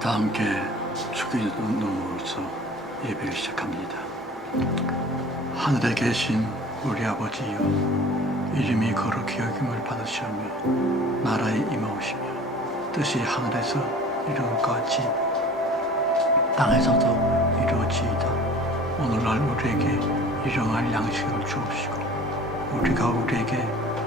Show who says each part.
Speaker 1: 다 함께 눈물로서 예배를 시작합니다. 하늘에 계신 우리 아버지여 이름이 거룩히 여김을 받으시오며 나라에 임하오시며 뜻이 하늘에서 이룬 것 같이 땅에서도 이루어지이다. 오늘날 우리에게 일용할 양식을 주옵시고 우리가 우리에게